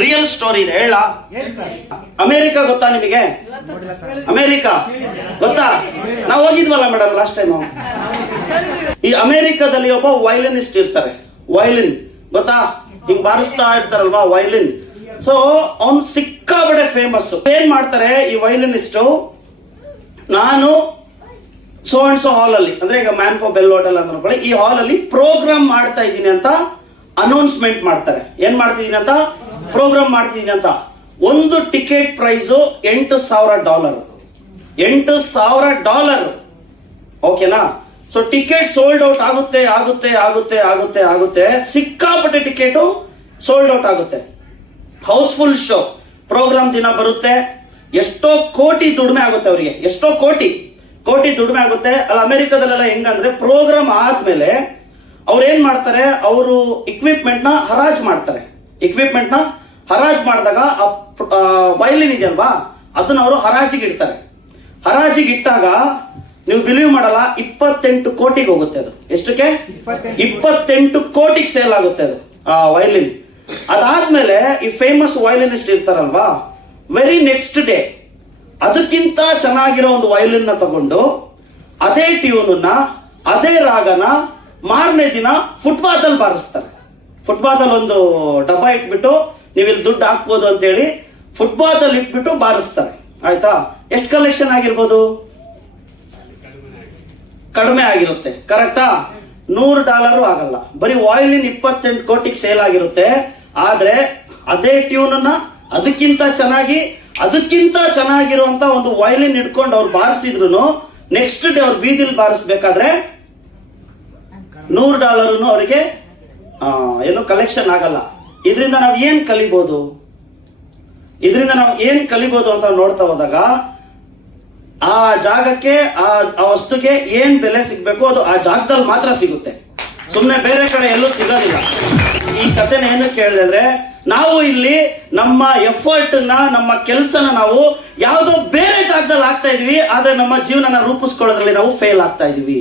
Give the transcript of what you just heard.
Real story ಇದೆ, ಹೇಳ. America ಗೊತ್ತಾ ನಿಮಗೆ? ಅಮೆರಿಕ ಗೊತ್ತಾ? ನಾವು ಹೋಗಿದ್ವಲ್ಲ ಮೇಡಮ್ ಲಾಸ್ಟ್ ಟೈಮ್. ಈ ಅಮೆರಿಕದಲ್ಲಿ ಒಬ್ಬ ವೈಲಿನಿಸ್ಟ್ ಇರ್ತಾರೆ. ವೈಲಿನ್ ಗೊತ್ತಾ? ಹಿಂಗ್ ಬಾರಿಸ್ತಾ ಇರ್ತಾರಲ್ವಾ ವೈಲಿನ್. ಸೊ ಅವ್ನು ಸಿಕ್ಕಾಬಡೆ ಫೇಮಸ್. ಏನ್ ಮಾಡ್ತಾರೆ ಈ ವೈಲಿನಿಸ್ಟ್, ನಾನು ಸೋ ಅಂಡ್ ಸೋ ಹಾಲ್ ಅಲ್ಲಿ, ಅಂದ್ರೆ ಈಗ ಮ್ಯಾನ್ಪೋ ಬೆಲ್ ಹೋಟೆಲ್ ಅಂದ್ರೆ ಈ ಹಾಲ್ ಅಲ್ಲಿ ಪ್ರೋಗ್ರಾಮ್ ಮಾಡ್ತಾ ಇದ್ದೀನಿ ಅಂತ ಅನೌನ್ಸ್ಮೆಂಟ್ ಮಾಡ್ತಾರೆ. ಏನ್ ಮಾಡ್ತಿದ್ದೀನಿ ಅಂತ? ಪ್ರೋಗ್ರಾಮ್ ಮಾಡ್ತಿದ್ದೀನಿ ಅಂತ. ಒಂದು ಟಿಕೆಟ್ ಪ್ರೈಸ್ $8,000. $8,000. ಓಕೆನಾ? ಸೊ ಟಿಕೆಟ್ ಸೋಲ್ಡ್ ಔಟ್ ಆಗುತ್ತೆ ಆಗುತ್ತೆ ಆಗುತ್ತೆ ಆಗುತ್ತೆ ಆಗುತ್ತೆ ಸಿಕ್ಕಾಪಟ್ಟೆ ಟಿಕೆಟ್ ಸೋಲ್ಡ್ ಔಟ್ ಆಗುತ್ತೆ. Housefull show. ಪ್ರೋಗ್ರಾಮ್ ದಿನ ಬರುತ್ತೆ. ಎಷ್ಟೋ ಕೋಟಿ ದುಡಿಮೆ ಆಗುತ್ತೆ ಅವರಿಗೆ, ಎಷ್ಟೋ ಕೋಟಿ ದುಡಿಮೆ ಆಗುತ್ತೆ. ಅಲ್ಲಿ ಅಮೆರಿಕದಲ್ಲೆಲ್ಲ ಹೆಂಗಂದ್ರೆ ಪ್ರೋಗ್ರಾಮ್ ಆದ್ಮೇಲೆ ಅವ್ರು ಏನ್ ಮಾಡ್ತಾರೆ, ಅವರು ಇಕ್ವಿಪ್ಮೆಂಟ್ ನ ಹರಾಜ್ ಮಾಡ್ತಾರೆ. ಇಕ್ವಿಪ್ಮೆಂಟ್ ನ ಹರಾಜ್ ಮಾಡಿದಾಗ ವೈಲಿನ್ ಇದೆಯಲ್ವಾ ಅದನ್ನ ಅವರು ಹರಾಜಿಗೆ ಇಡ್ತಾರೆ. ಹರಾಜಿಗೆ ಇಟ್ಟಾಗ ನೀವು ಬಿಲೀವ್ ಮಾಡಲ್ಲ, 28 ಕೋಟಿಗೆ ಹೋಗುತ್ತೆ ಅದು. ಎಷ್ಟಕ್ಕೆ? 28 ಕೋಟಿಗೆ ಸೇಲ್ ಆಗುತ್ತೆ ಅದು ವೈಲಿನ್. ಅದಾದ್ಮೇಲೆ ಈ famous violinist ಇರ್ತಾರಲ್ವಾ, very next day ಅದಕ್ಕಿಂತ ಚೆನ್ನಾಗಿರೋ ಒಂದು ವೈಲಿನ್ ನ ತಗೊಂಡು ಅದೇ ಟ್ಯೂನ್ ಅದೇ ರಾಗನ ಮಾರನೇ ದಿನ ಫುಟ್ಪಾತ್ ಅಲ್ಲಿ ಬಾರಿಸ್ತಾರೆ. ಫುಟ್ಪಾತ್ ಅಲ್ಲಿ ಒಂದು ಡಬ್ಬ ಇಟ್ಬಿಟ್ಟು ನೀವು ಇಲ್ಲಿ ದುಡ್ಡು ಹಾಕ್ಬೋದು ಅಂತ ಹೇಳಿ ಫುಟ್ಪಾತ್ ಅಲ್ಲಿ ಇಟ್ಬಿಟ್ಟು ಬಾರಿಸ್ತಾರೆ. ಆಯ್ತಾ? ಎಷ್ಟು ಕಲೆಕ್ಷನ್ ಆಗಿರ್ಬೋದು? ಕಡಿಮೆ ಆಗಿರುತ್ತೆ. ಕರೆಕ್ಟಾ? $100 ಆಗಲ್ಲ. ಬರೀ ವೈಲಿನ್ 28 ಕೋಟಿಗೆ ಸೇಲ್ ಆಗಿರುತ್ತೆ. ಆದ್ರೆ ಅದೇ ಟ್ಯೂನ್ ಅದಕ್ಕಿಂತ ಚೆನ್ನಾಗಿರುವಂತ ಒಂದು ವೈಲಿನ್ ಇಟ್ಕೊಂಡು ಅವ್ರು ಬಾರಿಸಿದ್ರು ನೆಕ್ಸ್ಟ್ ಡೇ ಅವ್ರು ಬೀದಿಲ್ ಬಾರಿಸ್ಬೇಕಾದ್ರೆ $100 ಅವರಿಗೆ ಏನು ಕಲೆಕ್ಷನ್ ಆಗಲ್ಲ. ಇದರಿಂದ ನಾವು ಏನ್ ಕಲಿಬಹುದು ಅಂತ ನೋಡ್ತಾ ಹೋದಾಗ ಆ ಜಾಗಕ್ಕೆ ಆ ವಸ್ತುಗೆ ಏನ್ ಬೆಲೆ ಸಿಗ್ಬೇಕು ಅದು ಆ ಜಾಗದಲ್ಲಿ ಮಾತ್ರ ಸಿಗುತ್ತೆ, ಸುಮ್ನೆ ಬೇರೆ ಕಡೆ ಎಲ್ಲೂ ಸಿಗೋದಿಲ್ಲ. ಈ ಕಥೆನ ಏನು ಕೇಳಿದ್ರೆ, ನಾವು ಇಲ್ಲಿ ನಮ್ಮ ಎಫರ್ಟ್ ನಮ್ಮ ಕೆಲಸನ ನಾವು ಯಾವುದೋ ಬೇರೆ ಜಾಗದಲ್ಲಿ ಆಗ್ತಾ ಇದೀವಿ, ಆದ್ರೆ ನಮ್ಮ ಜೀವನನ ರೂಪಿಸ್ಕೊಳ್ಳೋದ್ರಲ್ಲಿ ನಾವು ಫೇಲ್ ಆಗ್ತಾ ಇದೀವಿ.